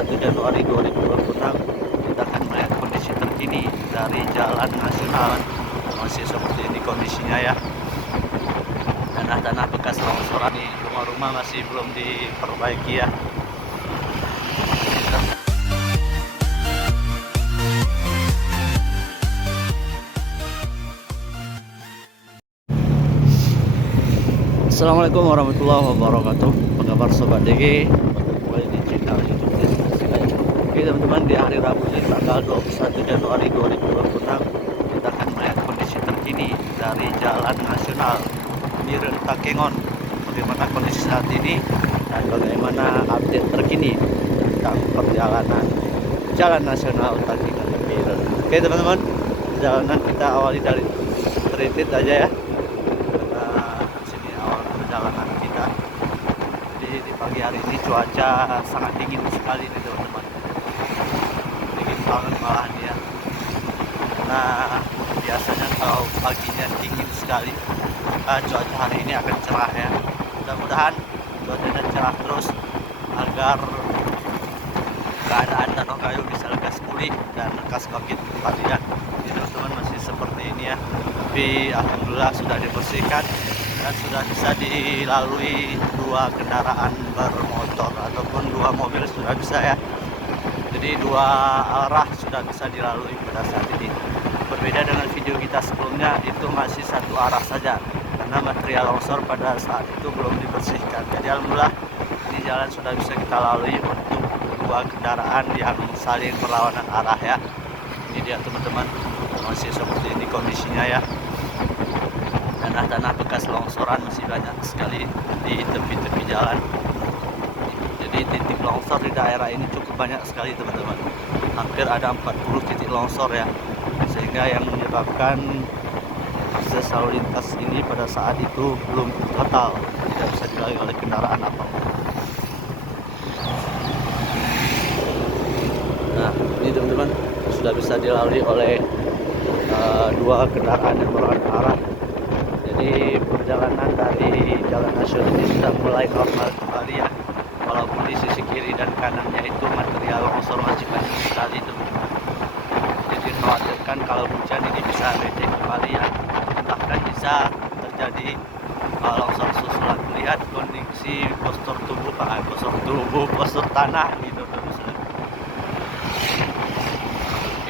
1 Januari 2026 kita akan melihat kondisi terkini dari jalan nasional. Masih seperti ini kondisinya ya. Tanah-tanah bekas longsoran di rumah-rumah masih belum diperbaiki ya. Assalamualaikum warahmatullahi wabarakatuh. Apa kabar sobat DG? Kembali di channel YouTube Desa Silai. Oke teman-teman, di hari Rabu tanggal 21 Januari 2026 kita akan melihat kondisi terkini dari jalan nasional Biren Takengon. Bagaimana kondisi saat ini dan bagaimana update terkini tentang perjalanan jalan nasional Takengon Biren. Oke teman-teman, perjalanan kita awali dari Tritit aja ya. Perjalanan kita. Jadi di pagi hari ini cuaca sangat dingin sekali nih teman-teman. Dingin banget malahan ya. Nah biasanya kalau paginya dingin sekali, cuaca hari ini akan cerah ya. Mudah-mudahan cuacanya cerah terus agar keadaan Danau Kayu bisa lekas pulih dan lekas bangkit kembali ya. Jadi teman-teman masih seperti ini ya. Tapi alhamdulillah sudah dibersihkan dan sudah bisa dilalui 2 kendaraan bermotor ataupun 2 mobil sudah bisa ya. Jadi 2 arah sudah bisa dilalui pada saat ini. Berbeda dengan video kita sebelumnya, itu masih 1 arah saja karena material longsor pada saat itu belum dibersihkan. Jadi alhamdulillah ini jalan sudah bisa kita lalui untuk 2 kendaraan yang saling berlawanan arah ya. Ini dia teman-teman, masih seperti ini kondisinya ya. Tanah-tanah bekas longsoran masih banyak sekali di tepi-tepi jalan. Jadi titik longsor di daerah ini cukup banyak sekali teman-teman. Hampir ada 40 titik longsor ya. Sehingga yang menyebabkan akses lalu lintas ini pada saat itu belum total, tidak bisa dilalui oleh kendaraan apapun. Nah ini teman-teman sudah bisa dilalui oleh 2 kendaraan yang berlawanan arah. Jadi perjalanan dari jalan nasional ini sudah mulai normal kembali ya. Walaupun di sisi kiri dan kanannya itu material longsor masih banyak sekali teman-teman. Jadi dikhawatirkan kalau hujan ini bisa becek kembali ya. Bahkan bisa terjadi longsor susulan. Lihat kondisi postur tubuh postur tanah gitu teman-teman.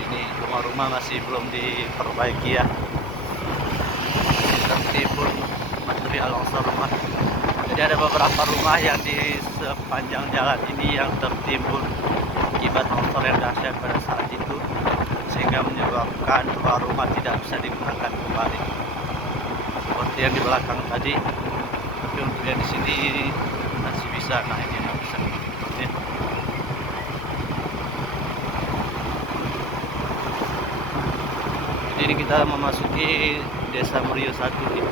Ini rumah-rumah masih belum diperbaiki ya. Tertimbun material longsor rumah. Jadi ada beberapa rumah yang di sepanjang jalan ini yang tertimbun akibat longsor yang dahsyat pada saat itu, sehingga menyebabkan rumah tidak bisa digunakan kembali. Seperti yang di belakang tadi, tapi untuk yang di sini masih bisa. Nah ini yang bisa. Jadi ini kita memasuki Desa Merio 1 ini.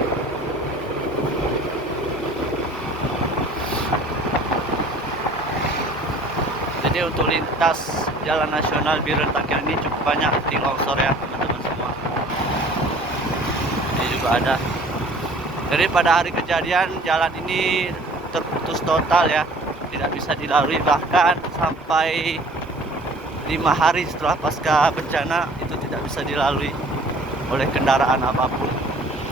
Jadi untuk lintas jalan nasional Biren Takengon ini cukup banyak titik longsor ya teman-teman semua. Ini juga ada. Jadi pada hari kejadian jalan ini terputus total ya, tidak bisa dilalui, bahkan sampai 5 hari setelah pasca bencana itu tidak bisa dilalui oleh kendaraan apapun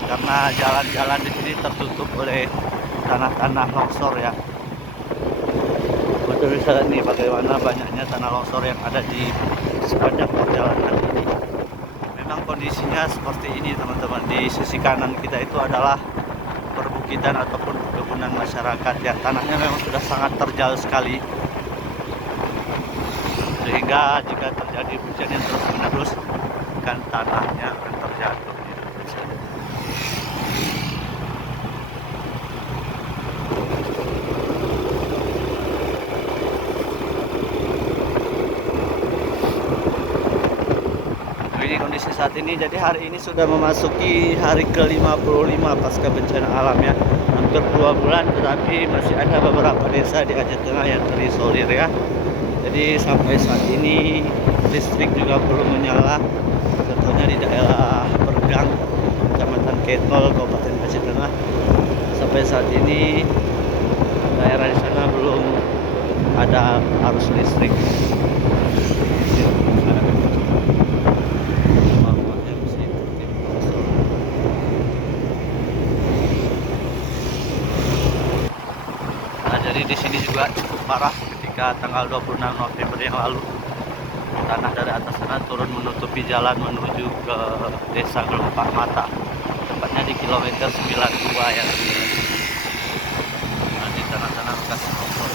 karena jalan-jalan di sini tertutup oleh tanah-tanah longsor ya. Betul bisa nih bagaimana banyaknya tanah longsor yang ada di sepanjang perjalanan ini. Memang kondisinya seperti ini teman-teman. Di sisi kanan kita itu adalah perbukitan ataupun perkebunan masyarakat ya. Tanahnya memang sudah sangat terjal sekali, sehingga jika terjadi hujan yang terus menerus kan tanahnya akan terjatuh gitu. Ini kondisi saat ini. Jadi hari ini sudah memasuki hari ke-55 pasca bencana alam ya. Hampir 2 bulan, tetapi masih ada beberapa desa di Aceh Tengah yang terisolir ya. Jadi sampai saat ini listrik juga belum menyala. Contohnya di daerah Pergang, Kecamatan Ketol, Kabupaten Aceh Tengah. Sampai saat ini daerah di sana belum ada arus listrik. Nah, jadi di sini juga cukup parah ketika tanggal 26 November yang lalu. Tanah dari atas sana turun menutupi jalan menuju ke Desa Gelopak Mata, tepatnya di kilometer 92 ya. Nah, di tanah-tanah bekas longsor.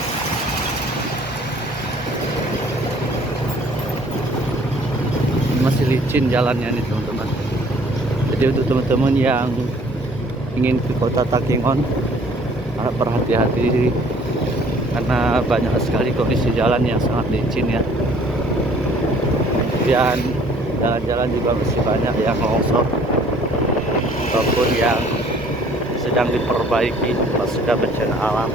Ini masih licin jalannya nih teman-teman. Jadi untuk teman-teman yang ingin ke kota Takengon, harap berhati-hati karena banyak sekali kondisi jalan yang sangat licin ya. Kemudian jalan-jalan juga masih banyak yang longsor ataupun yang sedang diperbaiki pas sudah bencana alam.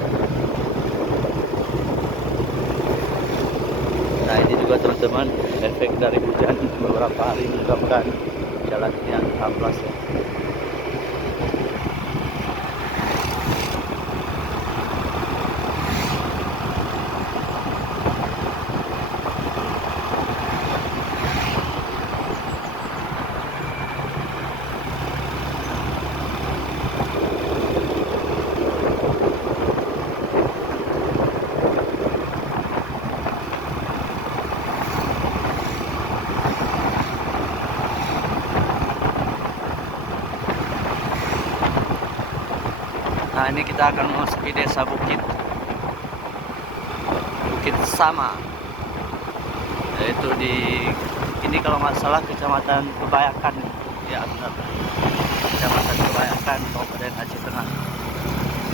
Nah, ini juga teman-teman efek dari hujan beberapa hari menyebabkan jalan ini amblas ya. Nah, ini kita akan memasuki desa Bukit Sama, yaitu di ini kalau nggak salah kecamatan Kebayakan ya, benar, kecamatan Kebayakan, Kabupaten Aceh Tengah.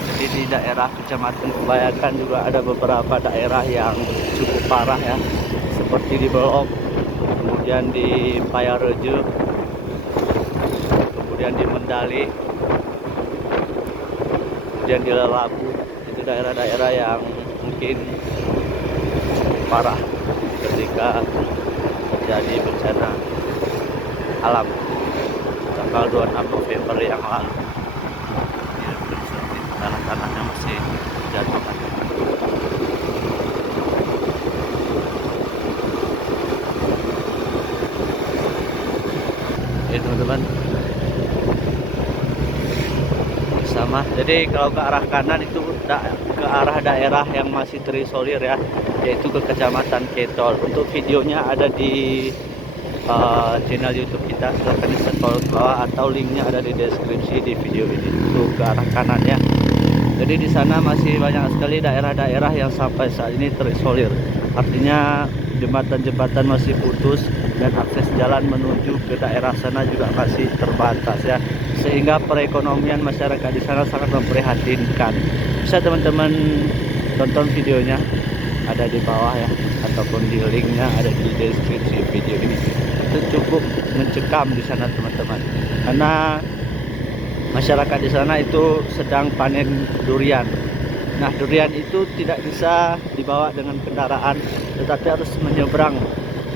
Jadi di daerah kecamatan Kebayakan juga ada beberapa daerah yang cukup parah ya, seperti di Belok, kemudian di Payarejo, kemudian di Mendali, kemudian di Lelabu. Itu daerah-daerah yang mungkin parah ketika terjadi bencana alam tanggal 26 November yang lalu. Ya, tanah-tanahnya masih jatuh. Oke teman-teman, sama. Jadi kalau ke arah kanan itu ke arah daerah yang masih terisolir ya, yaitu ke Kecamatan Ketol. Untuk videonya ada di channel YouTube kita, silahkan di scroll ke bawah atau linknya ada di deskripsi di video ini. Itu ke arah kanannya. Jadi di sana masih banyak sekali daerah-daerah yang sampai saat ini terisolir. Artinya jembatan-jembatan masih putus dan akses jalan menuju ke daerah sana juga masih terbatas ya. Sehingga perekonomian masyarakat di sana sangat memprihatinkan. Bisa teman-teman tonton videonya, ada di bawah ya, ataupun di linknya ada di deskripsi video ini. Itu cukup mencekam di sana teman-teman, karena masyarakat di sana itu sedang panen durian. Nah, durian itu tidak bisa dibawa dengan kendaraan, tetapi harus menyeberang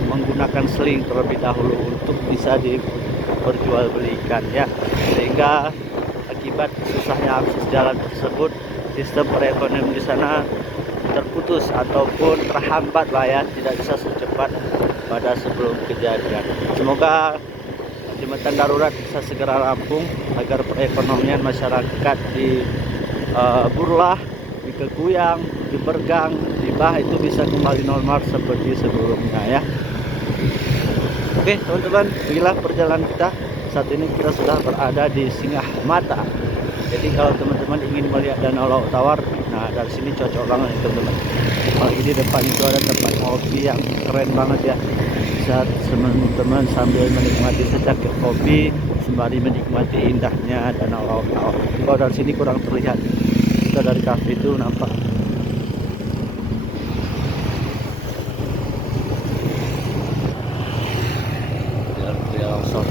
menggunakan seling terlebih dahulu untuk bisa diperjualbelikan ya. Sehingga akibat susahnya akses jalan tersebut, sistem perekonomian di sana terputus ataupun terhambat lah ya, tidak bisa secepat pada sebelum kejadian. Semoga jembatan darurat bisa segera rampung agar perekonomian masyarakat di Burlah, di Kekuyang, di Bergang, di Bah itu bisa kembali normal seperti sebelumnya ya. Oke teman-teman, inilah perjalanan kita. Saat ini kita sudah berada di Singgah Mata. Jadi kalau teman-teman ingin melihat Danau Laut Tawar, nah dari sini cocok banget teman-teman. Apalagi di depan itu ada tempat kopi yang keren banget ya. Bisa teman-teman sambil menikmati secangkir kopi sembari menikmati indahnya Danau Laut Tawar. Kalau dari sini kurang terlihat, kita dari kafe itu nampak. Dia longsor.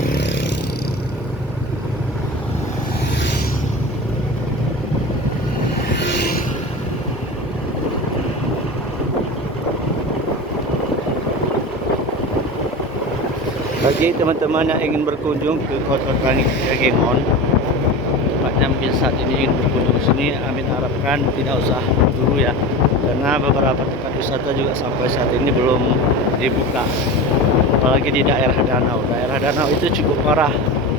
Bagi teman-teman yang ingin berkunjung ke kota Takengon, tempatnya bisa saat ini ingin berkunjung sini, Amin harapkan tidak usah dulu ya, karena beberapa tempat wisata juga sampai saat ini belum dibuka, apalagi di daerah danau. Daerah danau itu cukup parah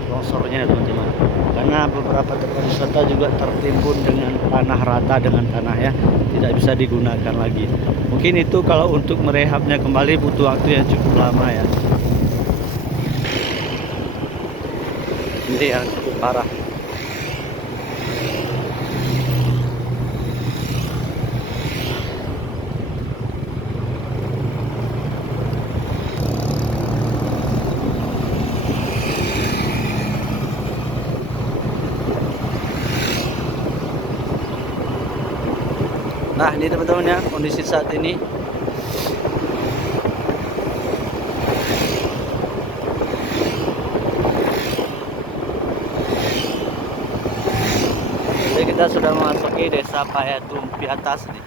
longsornya teman-teman, karena beberapa tempat wisata juga tertimbun dengan tanah rata dengan tanah ya, tidak bisa digunakan lagi. Mungkin itu kalau untuk merehabnya kembali butuh waktu yang cukup lama ya. Ini yang cukup parah. Nah ini teman-teman ya, kondisi saat ini. Jadi kita sudah memasuki desa Payatumpi atas nih.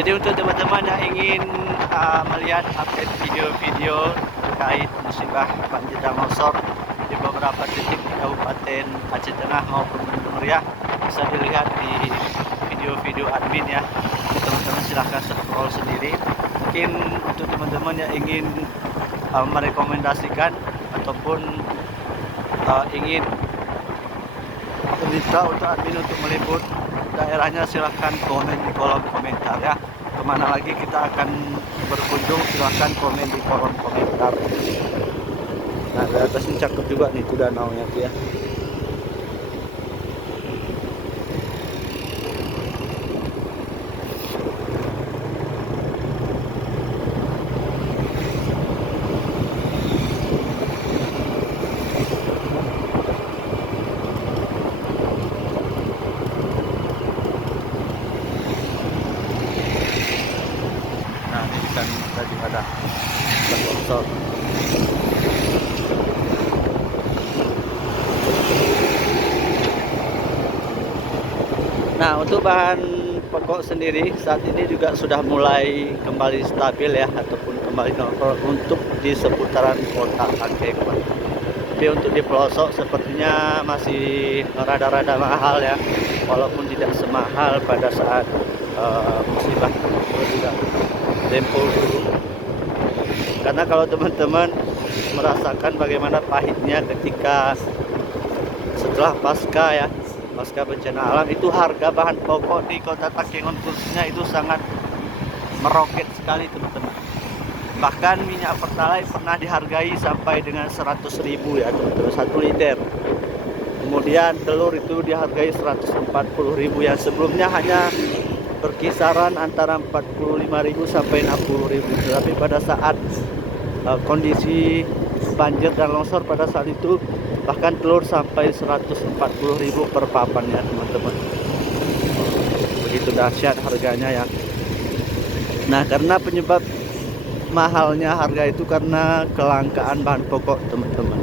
Jadi untuk teman-teman yang ingin melihat update video-video terkait musibah banjir dan longsor di beberapa titik di Kabupaten Aceh Tengah maupun Bendungan Meriah, bisa dilihat di video-video admin ya. Teman-teman silahkan scroll sendiri. Mungkin untuk teman-teman yang ingin merekomendasikan ataupun ingin meminta untuk admin untuk meliput daerahnya, silahkan komen di kolom komentar ya. Kemana lagi kita akan berkunjung, silahkan komen di kolom komentar. Nah di atas ini cakep juga nih, itu danaunya tuh ya. Nah ini kan tadi ada longsor. Nah untuk bahan pokok sendiri saat ini juga sudah mulai kembali stabil ya, ataupun kembali normal untuk di seputaran kota Aceh. Tapi untuk di pelosok sepertinya masih rada-rada mahal ya, walaupun tidak semahal pada saat musibah tidak tempo dulu. Karena kalau teman-teman merasakan bagaimana pahitnya ketika setelah pasca bencana alam, itu harga bahan pokok di kota Takengon khususnya itu sangat meroket sekali teman-teman. Bahkan minyak pertalite pernah dihargai sampai dengan 100.000 ya teman-teman, 1 liter. Kemudian telur itu dihargai 140.000 yang sebelumnya hanya berkisaran antara 45.000 sampai 60.000. Tapi pada saat kondisi banjir dan longsor pada saat itu, bahkan telur sampai 140.000 per papan ya teman-teman. Begitu dahsyat harganya ya. Nah karena penyebab mahalnya harga itu karena kelangkaan bahan pokok teman-teman.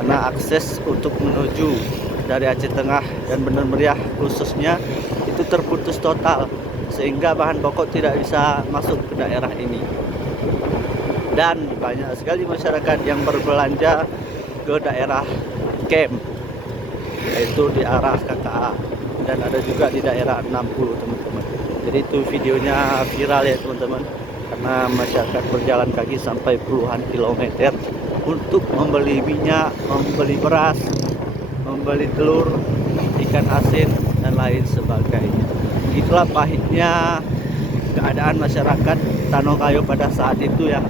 Karena akses untuk menuju dari Aceh Tengah dan Bendungan Meriah khususnya itu terputus total, sehingga bahan pokok tidak bisa masuk ke daerah ini. Dan banyak sekali masyarakat yang berbelanja ke daerah camp, yaitu di arah KKA, dan ada juga di daerah 60 teman-teman. Jadi itu videonya viral ya teman-teman, karena masyarakat berjalan kaki sampai puluhan kilometer untuk membeli minyak, membeli beras, membeli telur, ikan asin, dan lain sebagainya. Itulah pahitnya keadaan masyarakat Tanokayo pada saat itu ya.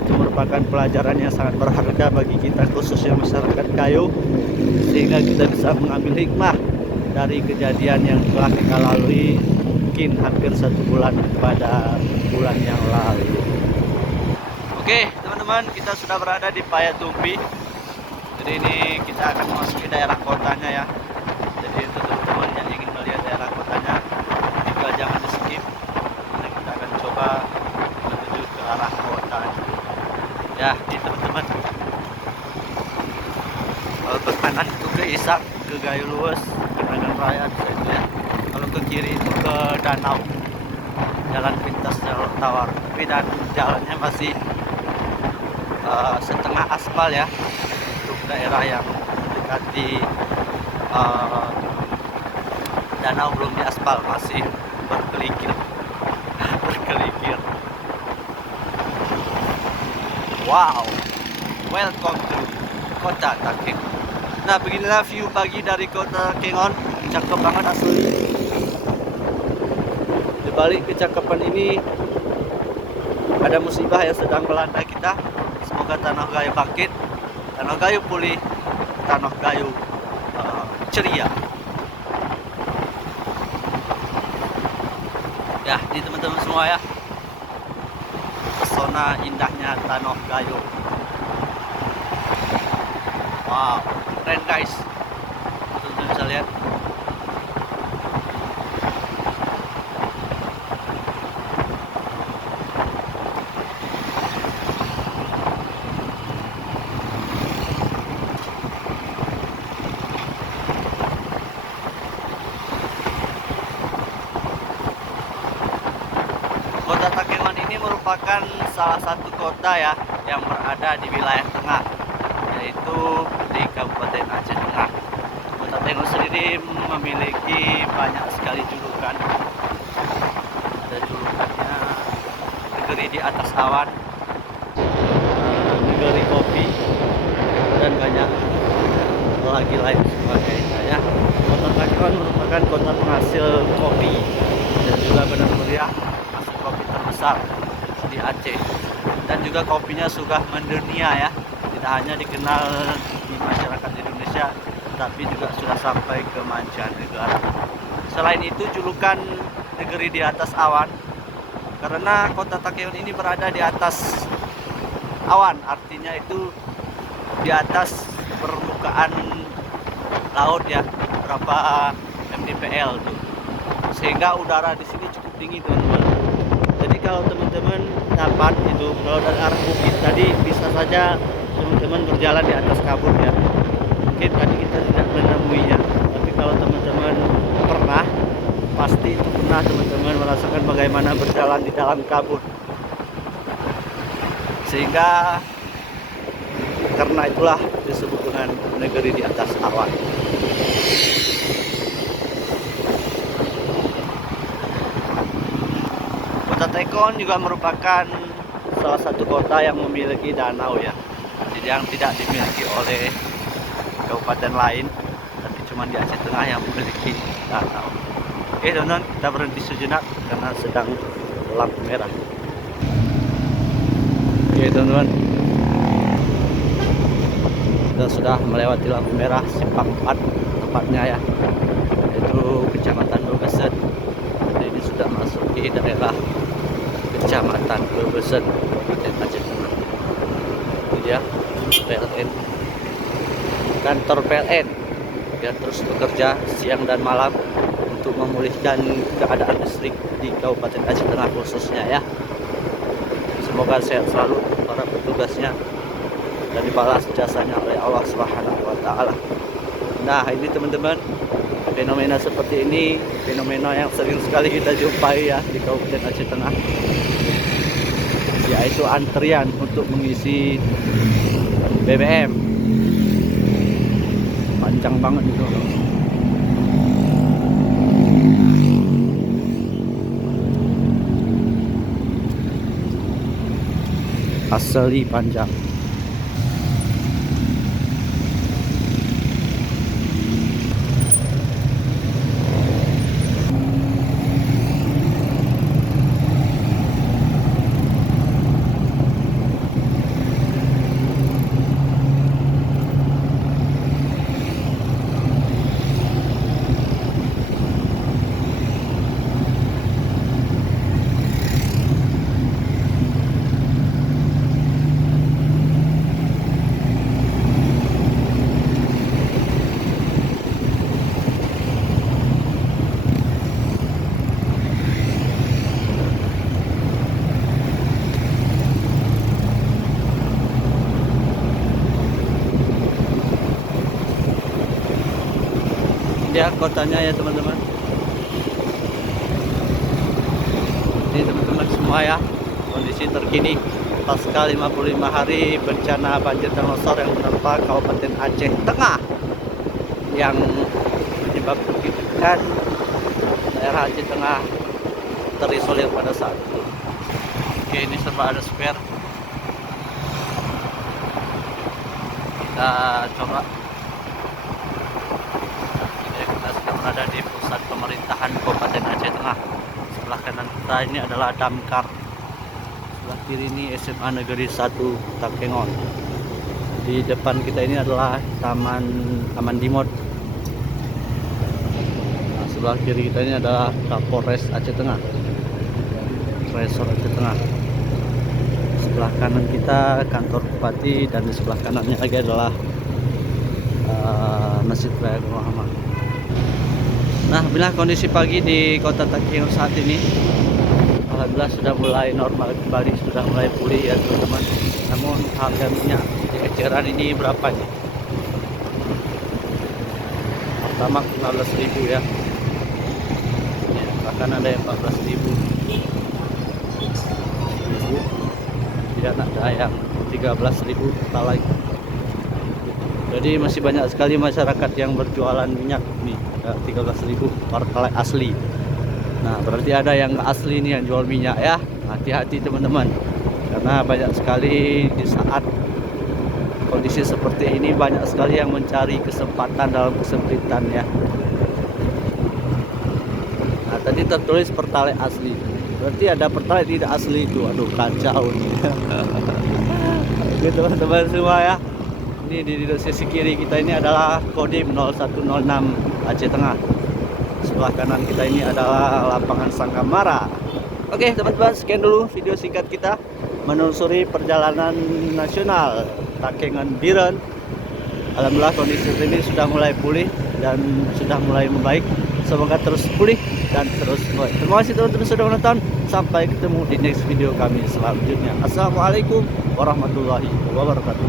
Itu merupakan pelajaran yang sangat berharga bagi kita, khususnya masyarakat Kayo, sehingga kita bisa mengambil hikmah dari kejadian yang telah kita lalui mungkin hampir 1 bulan pada bulan yang lalu. Oke teman-teman, kita sudah berada di Payatumpi. Jadi ini kita akan memasuki daerah kotanya ya. Jadi untuk teman-teman yang ingin melihat daerah kotanya juga jangan di skip, karena kita akan coba menuju ke arah kota ya. Ini teman-teman, kalau ke kanan itu ke Isak, ke Gayo Luwes, ke Nagan Raya bisa dilihat. Kalau ke kiri itu ke danau, jalan pintas Jalur Tawar, tapi dan jalannya masih setengah aspal ya, untuk daerah yang mendekati danau belum diaspal, masih berkelikir. berkelikir. Wow, welcome to Kota Takeng. Nah, beginilah view pagi dari Kota Kengon, cakep banget asli. Di balik kecakapan ini ada musibah yang sedang melanda kita. Semoga Tanah Gayo bangkit, Tanah Gayo pulih, Tanah Gayo ceria. Ya, ini teman-teman semua ya, pesona indahnya Tanah Gayo. Wow, keren guys, teman-teman bisa lihat. Kota Takengon ini merupakan salah satu kota ya yang berada di wilayah tengah, yaitu di Kabupaten Aceh Tengah. Kota Takengon sendiri memiliki banyak sekali julukan. Ada julukannya negeri di atas awan, negeri kopi, dan banyak lagi lain sebagainya ya. Kota Takengon merupakan kota penghasil kopi dan juga benar meriah, kopi terbesar di Aceh, dan juga kopinya sudah mendunia ya, tidak hanya dikenal di masyarakat Indonesia tapi juga sudah sampai ke mancanegara. Selain itu julukan negeri di atas awan karena Kota Takengon ini berada di atas awan, artinya itu di atas permukaan laut ya, berapa mdpl tuh, sehingga udara di sini cukup tinggi teman-teman. Jadi kalau teman-teman dapat itu, kalau dari arah bukit tadi bisa saja teman-teman berjalan di atas kabut ya. Mungkin tadi kita tidak menemuinya, tapi kalau teman-teman pernah, pasti itu pernah teman-teman merasakan bagaimana berjalan di dalam kabut. Sehingga karena itulah disebut dengan negeri di atas awan. Kota Takengon juga merupakan salah satu kota yang memiliki danau ya, yang tidak dimiliki oleh kabupaten lain, tapi cuma di Aceh Tengah yang memiliki danau. Oke teman-teman, kita berhenti sejenak karena sedang lampu merah. Oke teman-teman, kita sudah melewati lampu merah simpang 4 tepatnya ya, yaitu Kecamatan Bebesen. Ini sudah masuk di daerah Kecamatan Bebesen, Kabupaten Aceh Tengah. Ini dia PLN, kantor PLN yang terus bekerja siang dan malam untuk memulihkan keadaan listrik di Kabupaten Aceh Tengah khususnya ya. Semoga sehat selalu para petugasnya dan dibalas jasanya oleh Allah Subhanahu wa taala. Nah, ini teman-teman, fenomena seperti ini fenomena yang sering sekali kita jumpai ya di Kabupaten Aceh Tengah, yaitu antrian untuk mengisi BBM. Panjang banget itu. Asli panjang. Ya kotanya ya teman-teman. Ini teman-teman semua ya, kondisi terkini pasca 55 hari bencana banjir dan longsor yang menerpa Kabupaten Aceh Tengah yang menyebabkan daerah Aceh Tengah terisolir pada saat itu. Oke, ini serba ada spare. Kita coba. Kita sedang berada di pusat pemerintahan Kabupaten Aceh Tengah. Sebelah kanan kita ini adalah Damkar. Sebelah kiri ini SMA Negeri 1 Takengon. Di depan kita ini adalah Taman Dimot. Nah, sebelah kiri kita ini adalah Kapolres Aceh Tengah, Resor Aceh Tengah. Sebelah kanan kita kantor bupati, dan di sebelah kanannya lagi adalah Masjid Raya Muhammad. Nah, bila kondisi pagi di Kota Takengon saat ini, alhamdulillah sudah mulai normal kembali, sudah mulai pulih ya teman-teman. Namun harga minyak di eceran ini berapa nih? Pertama 15.000 ya. Bahkan ada yang 14.000. Tidak ada yang 13.000 Pertalite. Jadi masih banyak sekali masyarakat yang berjualan minyak nih, 13.000 Pertalite asli. Nah, berarti ada yang asli nih yang jual minyak ya. Hati-hati teman-teman, karena banyak sekali di saat kondisi seperti ini banyak sekali yang mencari kesempatan dalam kesempitan ya. Nah, tadi tertulis Pertalite asli, berarti ada Pertalite tidak asli itu. Aduh, kacau nih. Oke teman-teman semua ya. Ini di sisi kiri kita ini adalah Kodim 0106 Aceh Tengah. Sebelah kanan kita ini adalah lapangan Sangkamara. Oke teman-teman, sekian dulu video singkat kita menelusuri perjalanan nasional Takengon Biren. Alhamdulillah kondisi ini sudah mulai pulih dan sudah mulai membaik. Semoga terus pulih dan terus baik. Terima kasih teman-teman sudah menonton. Sampai ketemu di next video kami selanjutnya. Assalamualaikum warahmatullahi wabarakatuh.